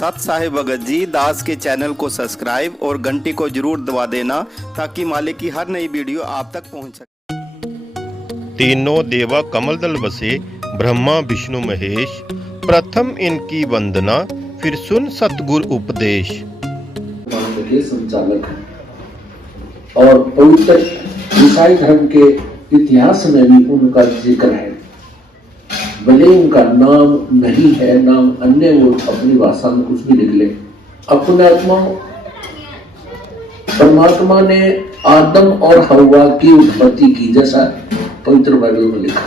सत साहिब भगत जी दास के चैनल को सब्सक्राइब और घंटी को जरूर दबा देना ताकि मालिक की हर नई वीडियो आप तक पहुंच सके। तीनों देवा कमल दल बसे, ब्रह्मा विष्णु महेश, प्रथम इनकी वंदना, फिर सुन सतगुरु उपदेश। के संचालक हैं और पवित्र ईसाई धर्म के इतिहास में भी उनका जिक्र है। भले उनका नाम नहीं है, नाम अन्य वो अपनी भाषा में कुछ भी लिख ले, अपने आत्मा परमात्मा ने आदम और हव्वा की उत्पत्ति की जैसा पवित्र बाइबल में लिखा,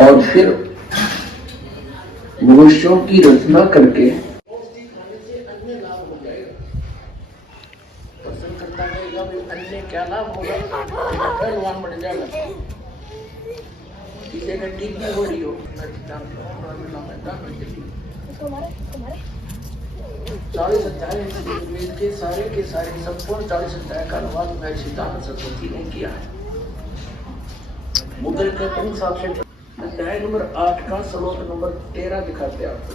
और फिर मनुष्यों की रचना करके अन्य क्या लाभ होगा, पहलवान बन जाएगा, किसी का टीका हो रही हो, चालीस अध्याय वेद के सारे संपूर्ण 40 अध्याय का अनुवाद मैं सिद्धांत सरस्वती ने किया है। मुद्रा के प्रमुख साक्ष्य अध्याय नंबर 8 का श्लोक नंबर 13 दिखाते आपको।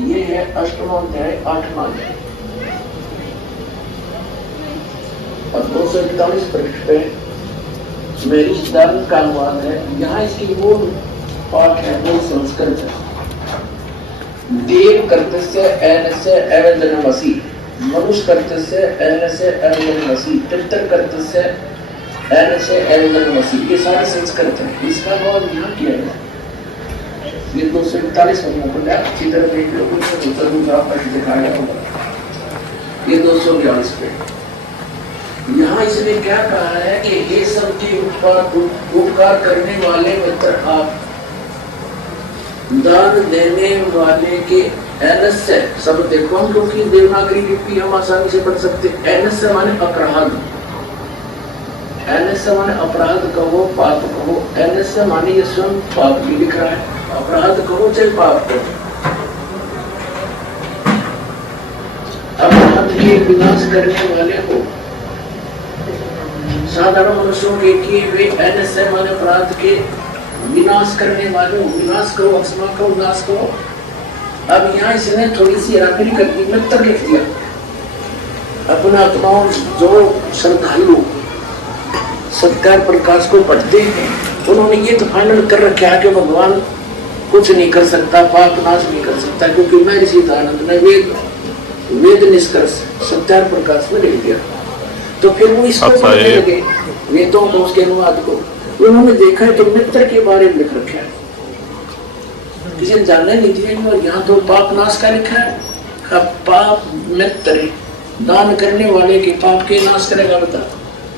ये है अष्टम अध्याय 8वां अध्याय और 241 पृष्ठ पे मेरी सिद्धांत का अनुवाद है। यहाँ इसकी मूल पाठ है, मूल संस्कृत है। देव कर्तस्य एनस्य एवजनमसि, मनुष्य कर्तस्य एनस्य एवजनमसि, पितर कर्तस्य एनस्य एवजनमसि, ये सारे संस्कृत है। इसका अनुवाद यहाँ किया है। ये 241 अच्छी तरह देख लो, कुछ दिखाया होगा। ये 242 पे यहाँ इसने क्या कहा है कि ये सब के उपकार करने वाले मित्र आप, दान देने वाले के एनस्य सब देखो हम, क्योंकि देवनागरी लिपि हम आसानी से पढ़ सकते। एनस्य माने अपराध, एनस्य माने अपराध कहो, पाप कहो। एनस्य माने ये स्वयं पाप भी लिख रहा है, अपराध कहो चाहे पाप कहो। अपराध के विनाश करने वाले हो, साधारण मनुष्यों के किए हुए एनस्य माने अपराध के विनाश करने वाले हो। विनाश करो, अक्षमा करो, नाश करो। अब यहाँ इसने थोड़ी सी हेराफेरी कर दी, मित्र लिख दिया। अपना आत्माओं जो श्रद्धालु सत्कार प्रकाश को पढ़ते हैं, उन्होंने ये तो फाइनल कर रखा है कि भगवान कुछ नहीं कर सकता, पाप नाश नहीं कर सकता, क्योंकि मैं ऋषि आनंद ने वेद निष्कर्ष सत्कार प्रकाश में लिख दिया। तो फिर वो इसको पढ़ने लगे, वेदों को, उसके अनुवाद को। उन्होंने देखा है तो मित्र के बारे में लिख रखा है, किसी ने जानने नहीं दिया। यहाँ तो पाप नाश का लिखा है। अब पाप मित्र दान करने वाले के पाप के नाश करेगा, बता,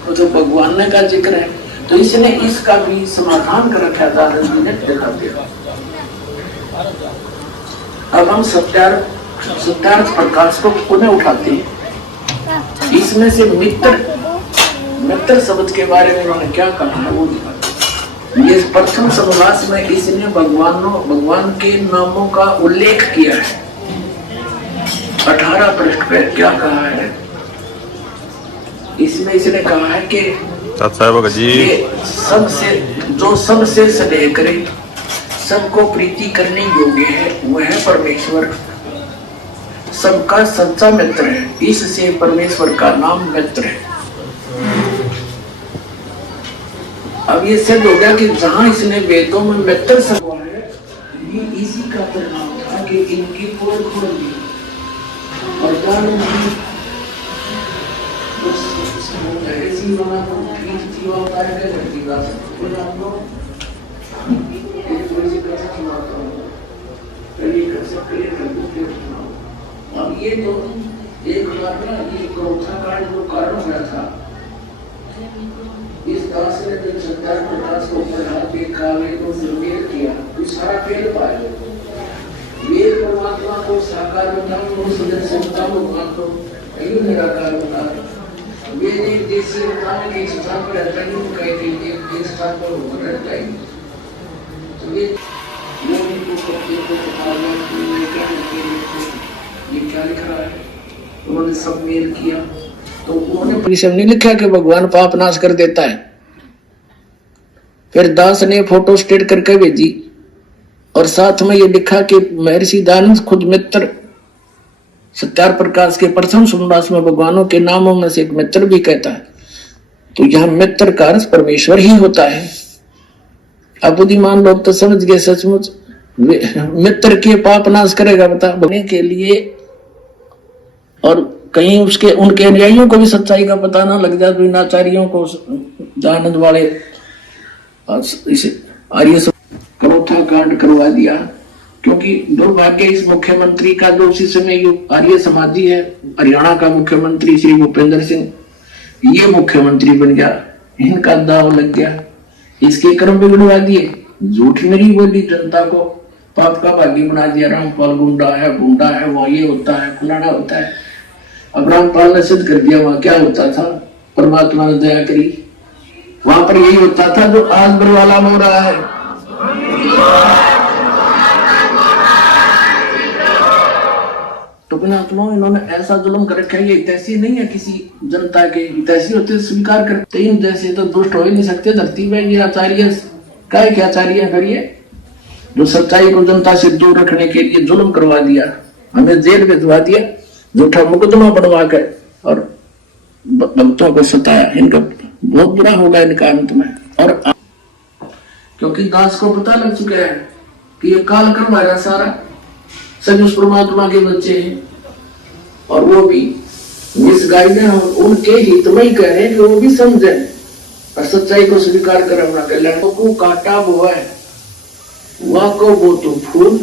तो भगवान ने का जिक्र है। तो इसने इसका भी समाधान कर रखा था, ने दिखा दिया। अब हम सत्यार्थ प्रकाश को पुनः उठाते हैं। इसमें से मित्र शब्द के बारे में उन्होंने क्या कहा है वो दिखाते हैं। ये प्रथम समास में इसने भगवान के नामों का उल्लेख किया है। 18 पृष्ठ पे क्या कहा है, इसमें इसने कहा है कि सबसे स्नेह करे, सबको प्रीति करने योग्य है, वह परमेश्वर सबका सच्चा मित्र है। इससे परमेश्वर का नाम मित्र है। अब ये सिद्ध हो गया कि जहां इसने वेदों में मित्र सब है, ये इसी का परिणाम था कि इनकी पोल खोल दी और अब ये तो एक बार ना, ये क्रोधा कांड जो कारण हुआ था, इस दास ने जब सत्कार प्रकाश को पढ़ा, देखा, वेदों से वेद किया, तो सारा फेल पाया। वेद परमात्मा को साकार बताओ, सदन संता भगवान को निराकार बताओ। वेद एक देशी बताने के स्थान पर रहता ही नहीं, कहीं एक स्थान पर होकर रहता ही। तो ये ये क्या लिख रहा है, उन्होंने सब मेल किया, तो उन्होंने सब नहीं लिखा कि भगवान पाप नाश कर देता है। फिर दास ने फोटो स्टेट करके भेजी और साथ में ये लिखा कि महर्षि दयानंद खुद मित्र सत्यार प्रकाश के प्रथम सुमदास में भगवानों के नामों में से एक मित्र भी कहता है। तो यह मित्र का अर्थ परमेश्वर ही होता है। अब बुद्धिमान लोग तो समझ गए सचमुच मित्र के पाप नाश करेगा बता बनने के लिए। और कहीं उसके उनके अनुयायियों को भी सच्चाई का पता ना लग जाए, तो आचार्यों को दयानंद वाले इसे आर्य करोथा कांड करवा दिया। क्योंकि दुर्भाग्य इस मुख्यमंत्री का जो उसी समय जो आर्य समाजी है, हरियाणा का मुख्यमंत्री श्री भूपेंद्र सिंह, ये मुख्यमंत्री बन गया, इनका दाव लग गया, इसके कर्म बिगड़वा दिए, झूठ मेरी बोली, जनता को पाप का भागी बना दिया। रामपाल गुंडा है, वहाँ ये होता है, फलाना होता है। अब रामपाल ने सिद्ध कर दिया वहां क्या होता था, परमात्मा ने दया करी, वहां पर यही होता था जो आज बरवाला में हो रहा है। तो इन्होंने ऐसा जुल्म कर रखा है, ये तैसी नहीं है किसी जनता के, तैसी होते स्वीकार करते ही जैसे तो दुष्ट हो ही नहीं सकते धरती में। ये आचार्य क्या क्या आचार्य करिए जो सच्चाई को जनता से दूर रखने के लिए जुल्म करवा दिया, हमें जेल भिजवा दिया, झूठा मुकदमा बनवा कर और भक्तों को सताया। इनका बहुत बुरा होगा इनका अंत में। और क्योंकि दास को पता लग चुका है कि ये काल कर्म है सारा, सभी उस परमात्मा के बच्चे हैं और वो भी मिसगाइड है। उनके हित में ही कह रहे हैं कि वो भी समझे और सच्चाई को स्वीकार कर अपना कल्याण को काटा हुआ है, वह को वो तो फूल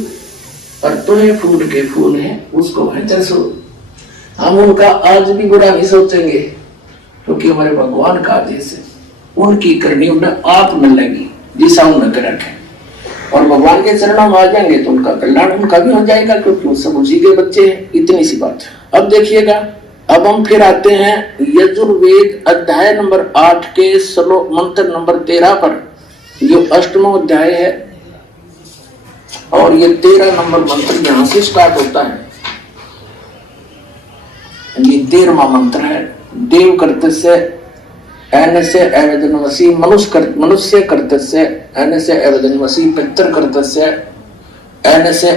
और तो है फूल के फूल है उसको है तरसो। हम उनका आज भी बुरा नहीं सोचेंगे क्योंकि हमारे भगवान का आदेश है, उनकी करनी उन्हें आप न लगी जिसा उन्हें कर रखे और भगवान के चरणों में आ जाएंगे तो उनका कल्याण उनका भी हो जाएगा क्योंकि वो सब उसी के बच्चे हैं। इतनी सी बात। अब देखिएगा, अब हम फिर आते हैं यजुर्वेद अध्याय नंबर 8 के श्लोक मंत्र नंबर 13 पर, जो अष्टमो अध्याय है और ये 13 नंबर मंत्र यहां से स्टार्ट होता है। ये 13वां मंत्र है। देव कर्तस्य ऐनस्य एवदनवसी मनुष्य कर्तस्य ऐनस्य एवदनवसी पितृ कर्तस्य ऐनस्य।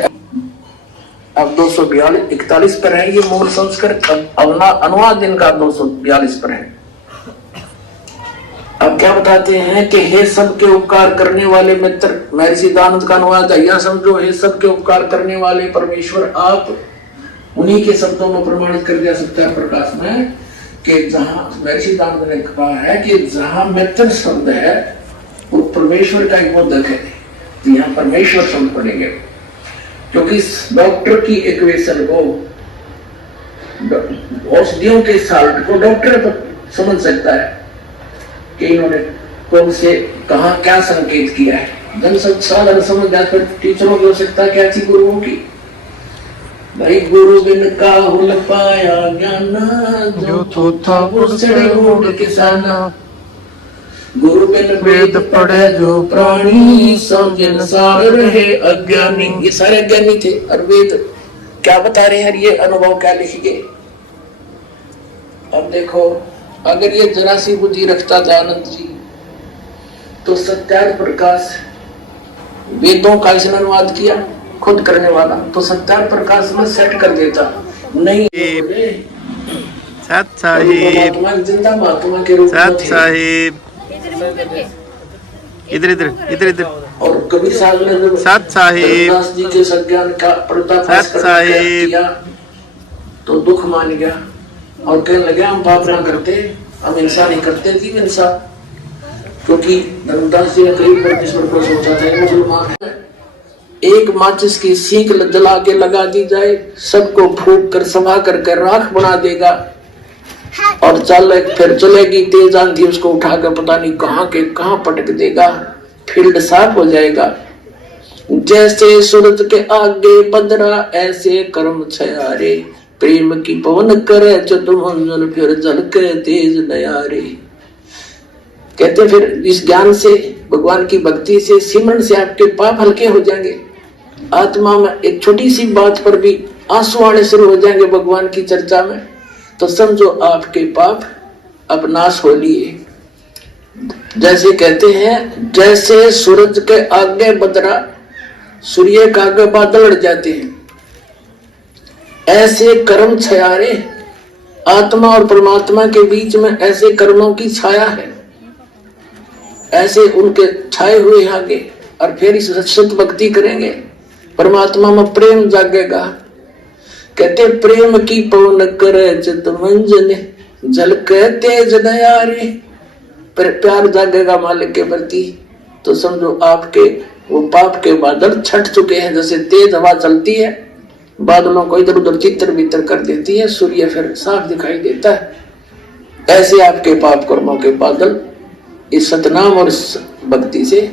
अब 242-41 पर है ये मूल संस्कृत, अनुवाद इनका 242 पर है। अब क्या बताते हैं कि हे सबके उपकार करने वाले मित्र, महर्षि दयानंद का अनुवाद है, यह समझो हे सबके उपकार करने वाले परमेश्वर आप। उन्हीं के शब्दों में प्रमाणित कर दिया सकता है प्रकाश में कि जहां महर्षि दयानंद ने कहा है कि जहां मित्र शब्द है वो परमेश्वर का एक बोधक है, यहाँ परमेश्वर शब्द पड़ेंगे। क्योंकि डॉक्टर की इक्वेशन को, औषधियों के साल्ट को डॉक्टर तो समझ सकता है कि इन्होंने कौन से कहा क्या संकेत किया है। जन साधारण समझ जाए फिर टीचरों की हो सकता है क्या थी गुरुओं की, भाई गुरु बिन काहू न पाया ज्ञान, जो थोथा वो सड़े मूढ़ किसाना। गुरु बिन वेद पढ़े जो प्राणी, समझन सार रहे अज्ञानी। ये सारे अज्ञानी थे और वेद क्या बता रहे हैं, ये अनुभव क्या लिख गए। अब देखो, अगर ये जरा सी बुद्धि रखता था आनंद जी तो सत्यार्थ प्रकाश वेदों का इसने अनुवाद किया खुद करने वाला, तो सत्यार्थ प्रकाश में सेट कर देता। नहीं सत साहिब, जिंदा महात्मा के रूप में सत साहिब, इधर इधर इधर इधर। और कबीर साहब ने जब सत साहिब दास जी के सज्ञान का पर्दाफाश किया तो दुख मान गया और कहने लगे हम पाप ना करते, हम हिंसा नहीं करते थी हिंसा। क्योंकि धर्मदास जी ने कई परमेश्वर को सोचा था मुसलमान है, एक माचिस की सीख जला के लगा दी जाए, सबको फूंक कर सभा करके राख बना देगा और फिर चलेगी तेज आंधी, उसको उठा कर पता नहीं कहां के कहां पटक देगा, फील्ड साफ हो जाएगा। जैसे सूरज के आगे बदरा ऐसे कर्म छयारे, प्रेम की पवन करे चतुर्मंजल फिर झलके तेज नयारे। कहते फिर इस ज्ञान से, भगवान की भक्ति से, सिमरन से आपके पाप हल्के हो जाएंगे। आत्मा में एक छोटी सी बात पर भी आंसू आने शुरू हो जाएंगे भगवान की चर्चा में, तो समझो आपके पाप अब नाश हो लिए। जैसे कहते हैं, जैसे सूरज के आगे बदरा, सूर्य के आगे बादल उड़ जाते हैं, ऐसे कर्म छयारे आत्मा और परमात्मा के बीच में ऐसे कर्मों की छाया है, ऐसे उनके छाए हुए आगे। और फिर इस सत भक्ति करेंगे, परमात्मा में प्रेम जागेगा। कहते प्रेम की पवन करे चित मंजन, झलके तेज दया रे। प्यार जागेगा मालिक के प्रति, तो समझो आपके वो पाप के बादल छट चुके हैं। जैसे तेज हवा चलती है, बादलों को इधर उधर चित्र भीतर कर देती है, सूर्य फिर साफ दिखाई देता है, ऐसे आपके पाप कर्मों के बादल इस सतनाम और इस भक्ति से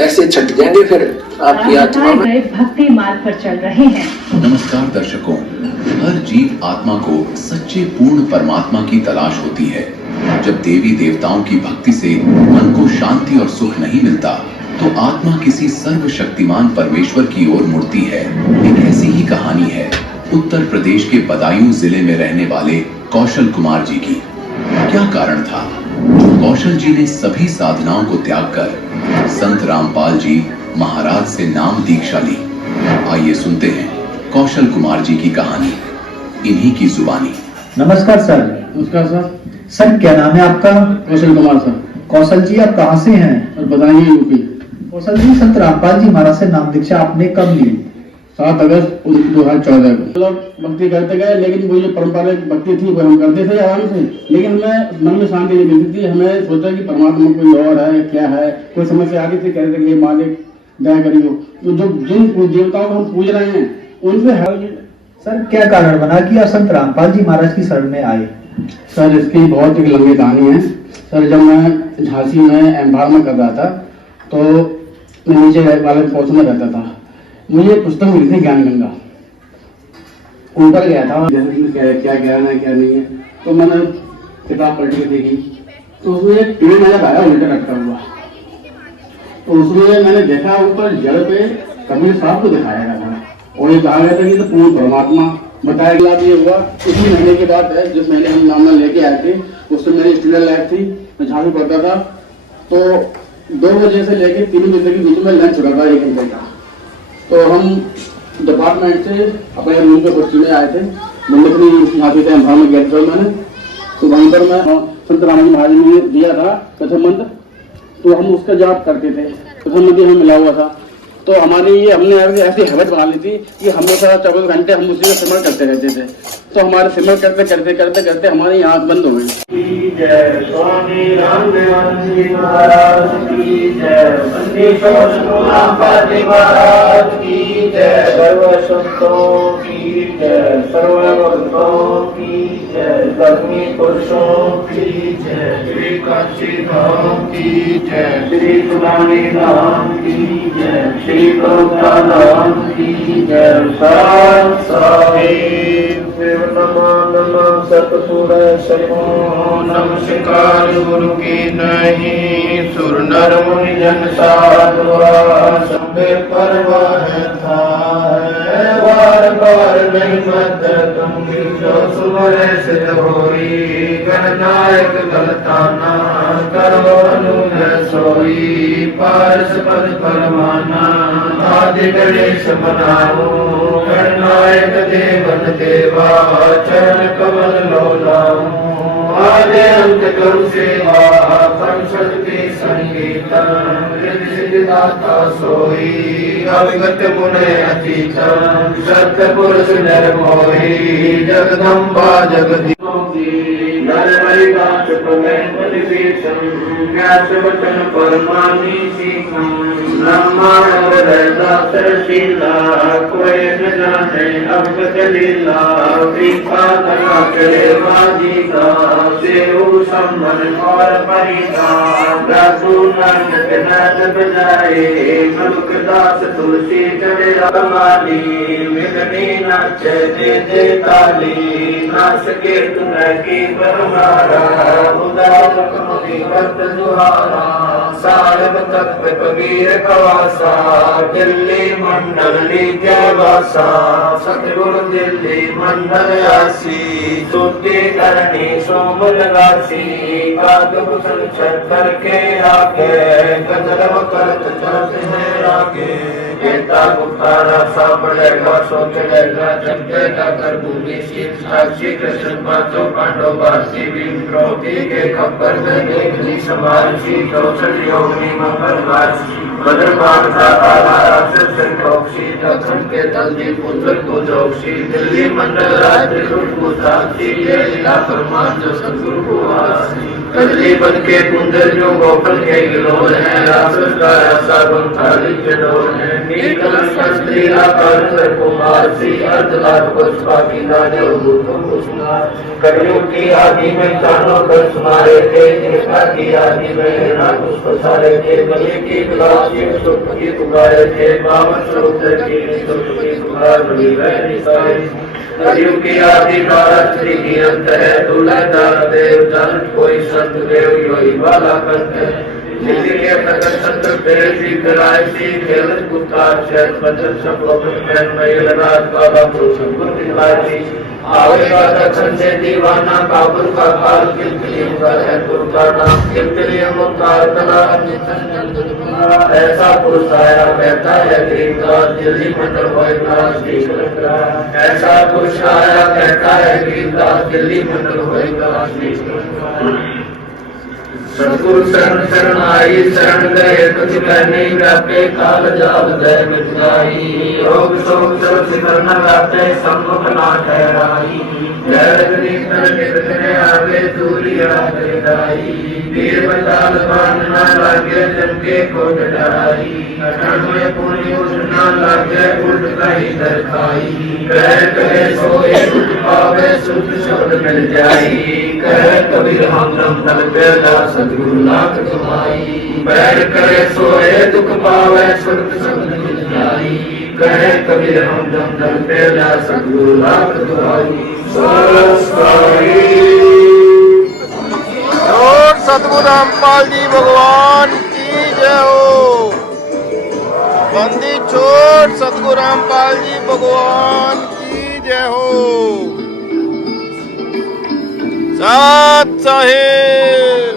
ऐसे छट जाएंगे। फिर आपकी आत्मा में भक्ति मार्ग पर चल रहे हैं। नमस्कार दर्शकों, हर जीव आत्मा को सच्चे पूर्ण परमात्मा की तलाश होती है। जब देवी देवताओं की भक्ति से मन को शांति और सुख नहीं मिलता, तो आत्मा किसी सर्वशक्तिमान परमेश्वर की ओर मुड़ती है। एक ऐसी ही कहानी है उत्तर प्रदेश के बदायूं जिले में रहने वाले कौशल कुमार जी की। क्या कारण था जो कौशल जी ने सभी साधनाओं को त्याग कर संत रामपाल जी महाराज से नाम दीक्षा ली? आइए सुनते हैं कौशल कुमार जी की कहानी इन्हीं की जुबानी। नमस्कार सर। नमस्कार सर। सर क्या नाम है आपका? कौशल कुमार सर। कौशल जी आप कहाँ से हैं? और बताइए यूपी। कौशल जी, संत रामपाल जी महाराज से नाम दीक्षा आपने कब ली? 7 अगस्त 2014 को। मतलब भक्ति करते गए, लेकिन वो जो पारंपरिक भक्ति थी वो हम करते थे आराम से, लेकिन हमें मन में शांति नहीं मिलती थी। हमें सोचा कि परमात्मा कोई और है, क्या है, कोई समस्या आ गई थी, कहते थे मालिक दया करियो। तो जो जिन देवताओं को हम पूज रहे हैं उनसे हर। सर क्या कारण बना कि आप संत रामपाल जी महाराज की शरण में आए? सर इसकी बहुत एक लंबी कहानी है। सर जब मैं झांसी में एम्पायर में कर रहा था, तो मैं नीचे वाले पोस्ट में रहता था। मुझे पुस्तक मिली थी ज्ञान गंगा, ऊपर गया था क्या ज्ञान है क्या नहीं है, तो मैंने किताब पलट के देखी, तो उसमें एक पेड़ नजर आया उल्टा लटका हुआ। तो उसमें मैंने देखा ऊपर जड़ पे कबीर साहब को दिखाया गया था, और ये कहा गया था कि तो पूर्ण परमात्मा बताया गया। ये हुआ उसी महीने की बात है, जिस महीने हम नाम लेके आए थे। उससे मेरी स्टूडेंट लाइफ थी, मैं झांसी पढ़ता था। तो 2 बजे से लेके 3 बजे के बीच में लंच होता था 1 घंटे का। तो हम डिपार्टमेंट से अपने रूम पे हॉस्टल में आए थे, मंडपनी झांसी थे में गया था मैंने। तो वहीं पर मैं संत राम जी महाराज ने दिया था प्रथम मंत्र, तो हम उसका जाप करते थे। प्रथम मंत्र हमें मिला हुआ था, तो हमारी ये हमने ऐसी हैबिट बना ली थी कि हमेशा 24 घंटे हम उसी का सिमरन करते रहते थे। तो हमारे सिमरन करते करते करते करते हमारी आंख बंद हो गई। पुरुषों की जय, श्री काशी धाम की जय, श्री सुदानी धाम की जय, श्री करुणा धाम की जय। सात साहिब नमः सतसुर सको नमस्कार गुरु की नहीं, सुर नर मुनि जन साधुआ सबे परवाह था। बार बार नहीं मत तुम जो सुमर सिद्ध होई, गणनायक गलताना करो अनुग्रह सोई। पारस पद परमाना आदि गणेश बनाओ, गणनायक देवन देवा चरण कमल लो लाओ। आदि अंत करो सेवा परिषद के संगीतम, रिद्धि सिद्धि दाता सोई। अविगत गुण अतीतम सत्य पुरुष निर्मोही, जगदम्बा जगदीश नरहरि दास पमेन्द्र विभीषण, व्यास वचन परमानी सीखम। ब्रह्मांड दास शीला कोई न जाने अवगत लीला। कृपा करा करे माजी का देव संबन और परिता। दासु नानक नाथ बजाए मनुख दास तुलसी चढ़े रामानी। विघ्ने नाच दे दे ताली, नास के तुम की परमारा। उदारक मुनि भक्त सुहारा, सारव तत्व कबीर कवासा। दिल्ली मंडल लीजय वासा, सतगुरु दिल्ली मंडल आसी। तुति करनी सोम लगासी कादुक संचर करके आके गजरव करत चलते हैं आगे केता गुप्तारा सा पड़ेगा सोचेगा चमकेगा कर भूमि शीत साक्षी कृष्ण पांचों पांडव भारती भीम द्रौपदी के खप्पर में देखनी समाज सी कौशल योगनी मंगल वासी बद्रपाल का दक्षिण के तलदी पुत्र को जोशी दिल्ली मंडल राज्य को साक्षी ये लीला परमान जो सतगुरु को आसी कदली बन के कुंदर जो गोपल के गिलोर है रासुर का रसा थाली के डोर है नीकल स्त्रीला कर कुमार सी अर्धलाट पुष्पा की राजे भूतों को सुना कलयुग की आदि में चारों कर सुनारे थे जिनका की आदि में ना कुछ पसारे थे बलि की गुलाबी सुख की पुकारे थे बावन समुद्र की सुख की पुकार बड़ी वैरी सारे कलयुग की आदि भारत की अंत है दूल्हा देव जन कोई संत देव योगी वाला कंठ है दिल्ली के प्रकट संत देवी करायसी खेलत गुप्तार शहर पचन सब लोकन महिल रात काला पुरुष गुरु दिवाली आवेगा दक्षिण से दीवाना काबुल का काल किलकिली का है गुरु का नाम किलकिली मुकार कला ऐसा पुरुष आया कहता है गरीबदास दिल्ली मंडल होएगा ऐसा पुरुष आया कहता है गरीबदास दिल्ली मंडल होएगा सतगुरु शरण शरण आई शरण गए कुछ कहने व्यापे काल जाल जय मिट जाई योग शोक सब शिखर न व्यापे सम्मुख ना ठहराई जय गरीब निकटने आगे दूरी आगे दाई वीर बचाल बाण न लागे जमके को डराई अटन में पूरी उठ न लागे उठ कहीं दर खाई कहे सोए कुछ पावे सुख शब्द मिल जाई कहे कबीर हम दल बेला सतगुरु लाख तुम्हारी बैर करे सोए दुख पावे सुख शब्द मिल जाई कहे कबीर हम दल बेला सतगुरु लाख तुम्हारी और सतगुरु रामपाल जी भगवान की जय हो। बंदी छोड़ सतगुरु रामपाल जी भगवान की जय हो। सात साहेब।